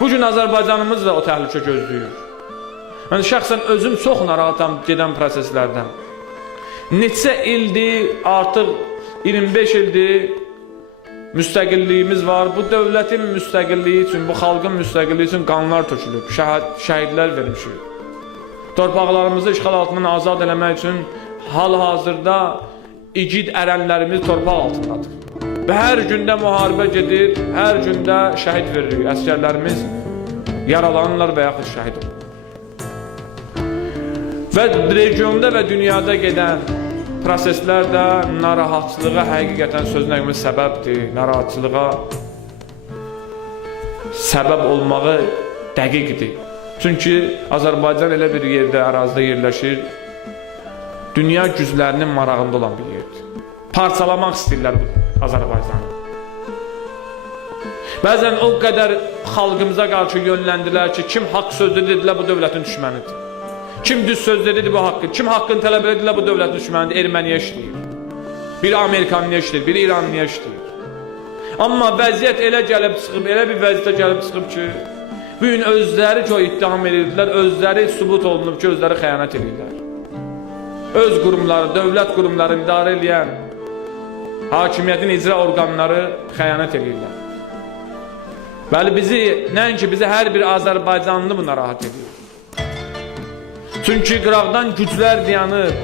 Bu gün Azərbaycanımız da o təhlükə gözləyir. Mən şəxsən özüm çox narahatam gedən proseslərdən. Neçə ildir, artıq 25 ildir müstəqilliyimiz var. Bu dövlətin müstəqilliyi üçün, bu xalqın müstəqilliyi üçün qanlar tökülüb, şəhid, şəhidlər vermişik. Torpaqlarımızı işğal altından azad eləmək üçün hal-hazırda igid ərənlərimiz torpaq altındadır. Və hər gündə müharibə gedir, hər gündə şəhid veririk. Əskərlərimiz yaralanırlar və yaxud şəhid olur. Və regionda və dünyada gedən proseslər də narahatçılığa həqiqətən sözünə görə səbəbdir. Narahatçılığa səbəb olmağı dəqiqdir. Çünki Azərbaycan elə bir yerdə, ərazidə yerləşir, dünya güclərinin marağında olan bir yerdir. Parçalamaq istəyirlər bu Azərbaycanı. Bəzən o qədər xalqımıza qarşı yönləndilər ki, kim haqq sözü dedilər bu dövlətin düşmənidir. Kim düz söz dedi bu haqqı, kim haqqını tələb edirlər bu dövlətin düşmənidir, Erməniyə işləyir. Biri Amerikanlıya işləyir, biri İranlıya işləyir. Amma vəziyyət elə gəlib çıxıb, elə bir vəziyyətə gəlib çıxıb ki, bu gün özləri o ittiham edirdilər, özləri sübut olunub ki, özləri xəyanət edirlər. Öz qurumları, dövlət qurumlarını idarə edən hakimiyyətin icra orqanları xəyanət edirlər. Bəli bizi, nəinki bizi hər bir Azərbaycanlı bu narahat edir. Çünki qıraqdan güclər dayanıb,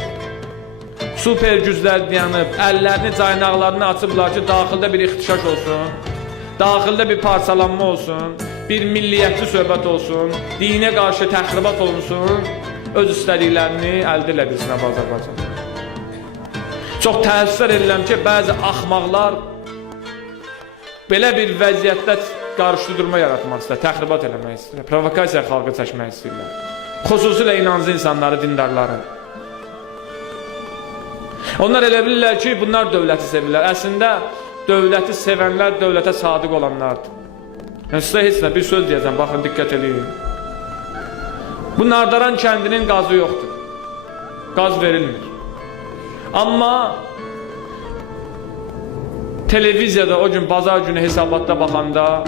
super güclər dayanıb, əllərini, caynaqlarını açıblar ki, daxildə bir ixtişaş olsun, daxildə bir parçalanma olsun, bir milliyyətçi söhbət olsun, dinə qarşı təxribat olunsun, öz istədiklərini əldə edə bilsin Azərbaycan. Çox təəssüf edirəm ki, bəzi axmaqlar belə bir vəziyyətdə qarşıdurma yaratmaq istəyir, təxribat eləmək istəyir, provokasiya xalqı çəkmək istəyirlər. Xüsusilə inancı insanları, dindarları. Onlar elə bilirlər ki, bunlar dövləti sevirlər. Əslində dövləti sevənlər dövlətə sadiq olanlardır. Yəni sizə heç bir söz deyəcəm, baxın diqqət eləyin. Bu Nardaran kəndinin qazı yoxdur. Qaz verilmir. Amma televiziyada o gün bazar günü hesabatda baxanda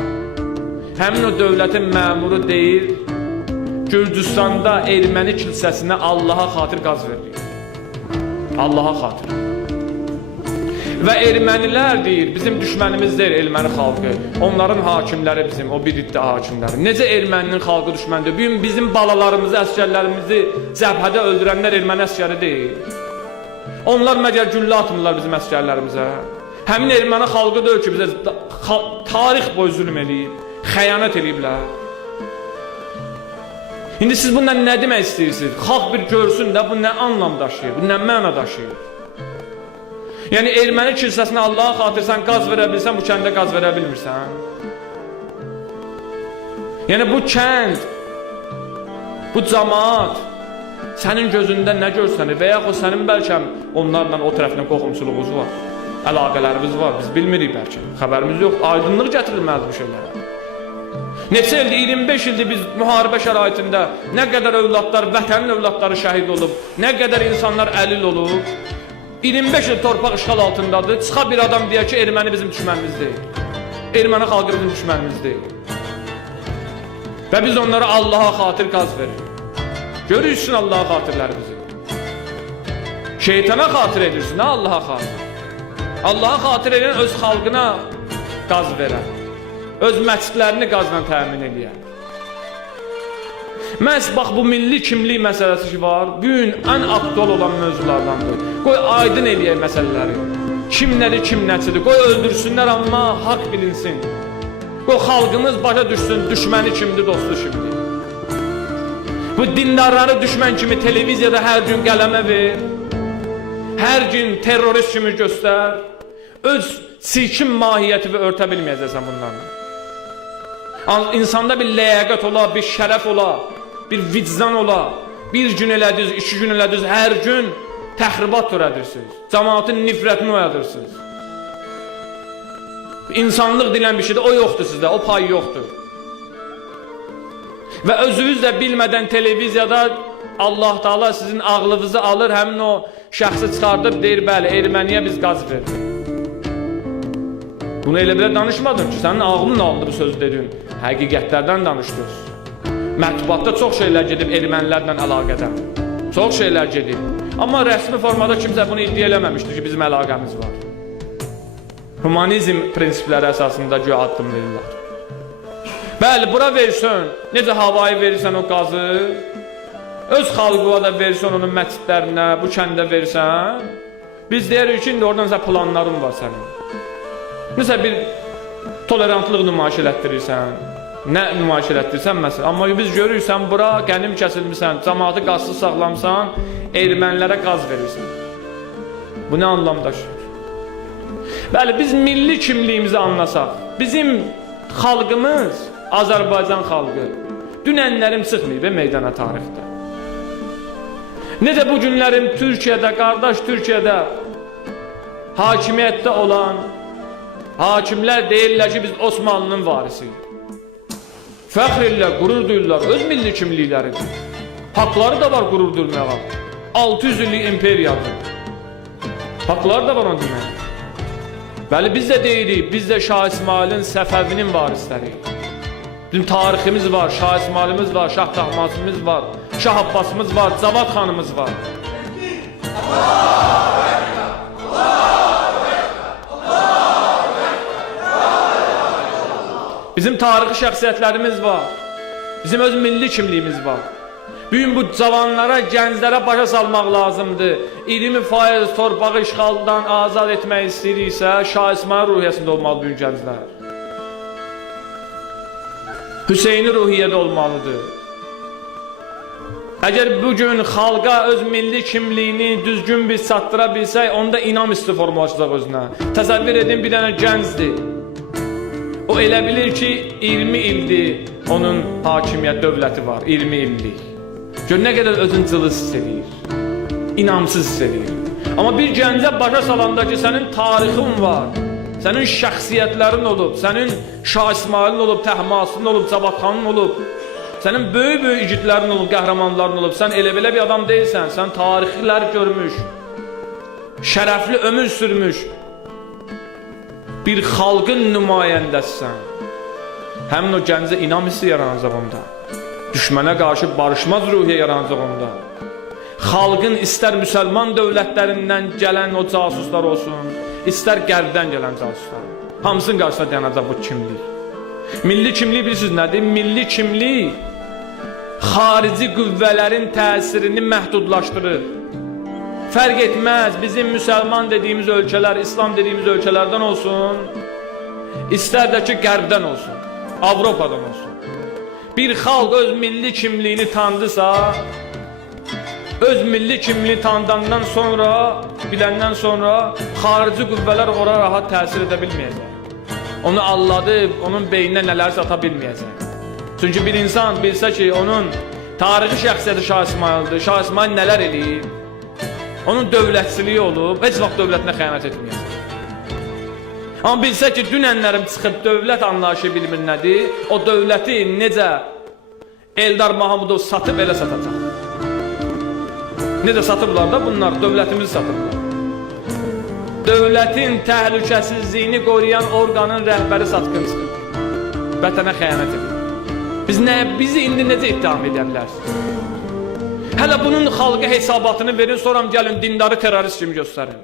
həmin o dövlətin məmuru deyir Gürcüstanda erməni kilsəsinə Allaha xatir qaz verilir. Allaha xatir. Və ermənilər deyir, bizim düşmənimiz deyil erməni xalqı. Onların hakimləri bizim, o bir iddia hakimləri. Necə erməninin xalqı düşməndir? Bu bizim balalarımızı, əskərlərimizi cəbhədə öldürənlər erməni əskəri deyil. Onlar məgər güllə atmırlar bizim əskərlərimizə. Həmin erməni xalqı deyil ki, bizə ta- tarix boyu zülm eləyib, xəyanət eləyiblər. İndi siz bundan nə demək istəyirsiniz? Xalq bir görsün də bu nə anlam daşıyır, bu nə məna daşıyır. Yəni erməni kilsəsinə Allaha xatir sən qaz verə bilsən, bu kəndə qaz verə bilmirsən. Yəni bu kənd, bu camaat sənin gözündə nə görsənir və yaxud sənin bəlkə onlarla o tərəfdən qohumçuluğunuz var. Əlaqələrimiz var, biz bilmirik bəlkə. Xəbərimiz yox, aydınlıq gətirilməlidir bu şeylərə. Neçə ildir, 25 ildir biz müharibə şəraitində nə qədər övladlar, vətənin övladları şəhid olub, nə qədər insanlar əlil olub. 25 il torpaq işğal altındadır. Çıxa bir adam deyər ki, erməni bizim düşmənimiz deyil. Erməni xalqı bizim düşmənimiz deyil. Və biz onlara Allaha xatir qaz veririk. Görürsün Allaha xatirlərimizi. Şeytana xatir edirsin, ha Allaha xatir. Allaha xatir edən öz xalqına qaz verər. Öz məscidlərini qazla təmin edən. Məhz bax bu milli kimlik məsələsi var, bu gün ən aktual olan mövzulardandır. Qoy aydın eləyək məsələləri. Kim nədir, kim nəçidir. Qoy öldürsünlər amma haqq bilinsin. Qoy xalqımız başa düşsün, düşməni kimdir, dostu kimdir. Bu dindarları düşmən kimi televiziyada hər gün qələmə ver. Hər gün terrorist kimi göstər. Öz sirkin mahiyyətini örtə bilməyəcəksən bunlarla. An- İnsanda bir ləyaqət ola, bir şərəf ola, bir vicdan ola. Bir gün elədiniz, iki gün elədiniz, hər gün təxribat törədirsiniz. Cəmaatın nifrətini oyadırsınız. İnsanlıq dilən bir şeydə o yoxdur sizdə, o pay yoxdur. Və özünüz də bilmədən televiziyada Allah Taala sizin ağlınızı alır, həmin o şəxsi çıxardıb deyir, bəli, erməniyə biz qaz verdik. Bunu elə belə danışmadım ki, sənin ağlın aldı bu sözü dedin. həqiqətlərdən danışdıq. Mətbuatda çox şeylər gedib ermənilərlə əlaqədar. Çox şeylər gedib. Amma rəsmi formada kimsə bunu iddia eləməmişdir ki, bizim əlaqəmiz var. Humanizm prinsipləri əsasında güya addımlayırlar. Bəli, bura versən, necə havayı verirsən o qazı, öz xalqına da versən onun məscidlərinə, bu kəndə versən, biz deyirik ki, indi oradan planların var sənin. Məsələn, bir tolerantlıq nümayiş elətdirirsən, nə nümayiş elətdirirsən məsələn. Amma biz görürük sən bura qənim kəsilmisən, cəmaatı qazsız saxlamsan, ermənilərə qaz verirsən. Bu nə anlam daşıyır? Bəli, biz milli kimliyimizi anlasaq, bizim xalqımız, Azərbaycan xalqı dünənlərim çıxmayıb e, meydana tarixdə. Necə bu günlərim Türkiyədə, qardaş Türkiyədə hakimiyyətdə olan hakimlər deyirlər ki, biz Osmanlının varisiyik. Fəxr edirlər, qürur duyurlar, öz milli kimlikləridir. Haqları da var qürur duyurmağa. 600 illik imperiyadır. Haqları da var onu deməyə. Bəli, biz də deyirik, biz də Şah İsmailin Səfəvinin varisləriyik. Bizim tariximiz var, Şah İsmailimiz var, Şah Tahmasimiz var, Şah Abbasımız var, Cavad xanımız var. Bizim tarixi şəxsiyyətlərimiz var. Bizim öz milli kimliyimiz var. Bugün bu cavanlara, gənclərə başa salmaq lazımdır. 20% torpağı işğaldan azad etmək istəyiriksə, Şah İsmail ruhiyyəsində olmalı bugün gənclər. Hüseyni ruhiyyədə olmalıdır. Əgər bugün xalqa öz milli kimliyini düzgün bir çatdıra bilsək, onda inam isti formalaşacaq özünə. Təsəvvür edin bir dənə gəncdir. O elə bilir ki 20 ildir onun hakimiyyət dövləti var, 20 illik. Gör nə qədər özün cılız hiss edir. İnamsız hiss. Amma bir gəncə başa salanda ki sənin tarixin var, sənin şəxsiyyətlərin olub, sənin Şah İsmailin olub, Təhmasinin olub, Cavadxanın olub, sənin böyük-böyük igidlərin olub, qəhrəmanların olub. Sən elə belə bir adam deyilsən, sən tarixlər görmüş, şərəfli ömür sürmüş, bir xalqın nümayəndəsisən. Həmin o gəncə inam hissi yaranacaq onda. Düşmənə qarşı barışmaz ruhiyyə yaranacaq onda. Xalqın istər müsəlman dövlətlərindən gələn o casuslar olsun, istər qərbdən gələn casuslar. Hamısının qarşısına dayanacaq bu kimlik. Milli kimlik bilirsiniz nədir? Milli kimlik xarici qüvvələrin təsirini məhdudlaşdırır. Fərq etməz bizim müsəlman dediyimiz ölkələr, İslam dediyimiz ölkələrdən olsun, istər də ki qərbdən olsun, Avropadan olsun. Bir xalq öz milli kimliyini tanıdısa, öz milli kimliyi tanıdandan sonra, biləndən sonra xarici qüvvələr ora rahat təsir edə bilməyəcək. Onu alladıb, onun beyninə nələrsə ata bilməyəcək. Çünki bir insan bilsə ki, onun tarixi şəxsiyyəti Şah İsmaildir, Şah İsmail nələr eləyib, onun dövlətçiliyi olub, heç vaxt dövlətinə xəyanət etməyəcək. Amma bilsə ki, dünənlərim çıxıb dövlət anlayışı bilmir nədir, o dövləti necə Eldar Mahamudov satıb elə satacaq. Necə satıblar da bunlar dövlətimizi satıblar. Dövlətin təhlükəsizliyini qoruyan orqanın rəhbəri satqıncıdır. Vətənə xəyanət edir. Biz nə bizi indi necə ittiham edə bilərsiniz? Hələ bunun xalqa hesabatını verin, sonra gəlin dindarı terörist kimi göstərin.